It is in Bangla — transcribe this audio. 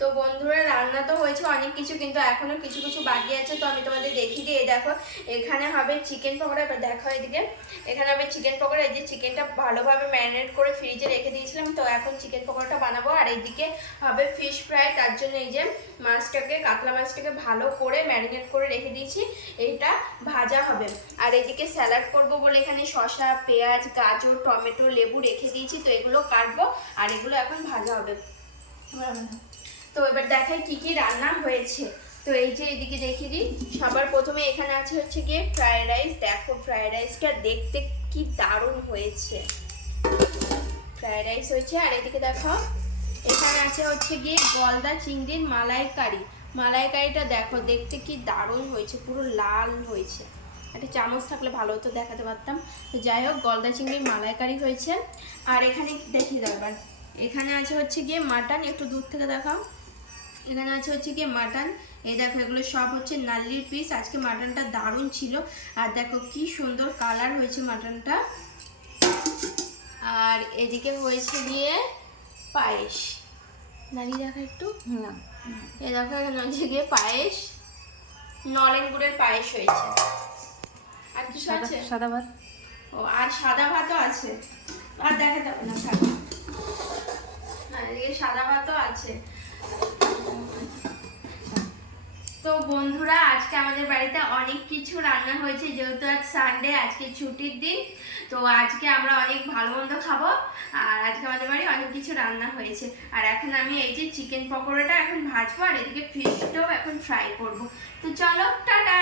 তো বন্ধুরা রান্না তো হয়েছে অনেক কিছু, কিন্তু এখনো কিছু কিছু বাকি আছে। তো আমি তোমাদের দেখিয়ে দিই। দেখো এখানে হবে চিকেন পকোড়া। এবার দেখো এদিকে এখানে হবে চিকেন পকোড়া। এই যে চিকেনটা ভালোভাবে ম্যারিনেট করে ফ্রিজে রেখে দিয়েছিলাম, তো এখন চিকেন পকোড়াটা বানাবো। আর এইদিকে হবে ফিশ ফ্রাই। তার জন্য এই যে কাতলা মাছটাকে ভালো করে ম্যারিনেট করে রেখে দিয়েছি, এইটা ভাজা হবে। আর এদিকে স্যালাড করব বলে এখানে শসা, পেঁয়াজ, গাজর, টমেটো, লেবু রেখে দিয়েছি। তো এগুলো কাটবো আর এগুলো এখন ভাজা হবে। তো এবার দেখাই কি কি রান্না হয়েছে। তো এই যে এদিকে দেখিয়ে দিই। সবার প্রথমে এখানে আছে হচ্ছে গিয়ে ফ্রাইড রাইস। দেখো ফ্রাইড রাইসটা দেখতে কি দারুণ হয়েছে, ফ্রাইড রাইস হয়েছে। আর এদিকে দেখো এখানে আছে হচ্ছে গিয়ে গলদা চিংড়ির মালাইকারি। মালাইকারিটা দেখো দেখতে কি দারুণ হয়েছে, পুরো লাল হয়েছে। একটা চামচ থাকলে ভালো হতো, দেখাতে পারতাম। তো যাই হোক, গলদা চিংড়ির মালাইকারি হয়েছে। আর এখানে দেখিয়ে দাও এবার, এখানে আছে হচ্ছে গিয়ে মাটন। একটু দূর থেকে দেখাও। এখানে আছে হচ্ছে গিয়ে মাটন। এই দেখো এগুলো সব হচ্ছে নাল্লির পিস। আজকে মাটনটা দারুণ ছিল। আর দেখো কি সুন্দর কালার হয়েছে মাটনটা। আর এদিকে হয়েছে গিয়ে পায়েস। দাঁড়িয়ে দেখো একটু। না, এই দেখো এখানে হচ্ছে গিয়ে পায়েস, নলেন গুড়ের পায়েস হয়েছে। আর কিছু আছে? সাদা ভাত। ও, আর সাদা ভাতও আছে। আর দেখা যাবে না, থাক। হ্যাঁ, এদিকে সাদা ভাতও আছে। তো বন্ধুরা আজকে আমাদের বাড়িতে অনেক কিছু রান্না হয়েছে, যেহেতু আজ সানডে, আজকে ছুটির দিন। তো আজকে আমরা অনেক ভালো মন্দ খাবো। আর আজকে আমাদের বাড়ি অনেক কিছু রান্না হয়েছে। আর এখন আমি এই যে চিকেন পকোড়াটা এখন ভাজবো, আর এদিকে ফিশটাও এখন ফ্রাই করব। তো চলো, টাটা।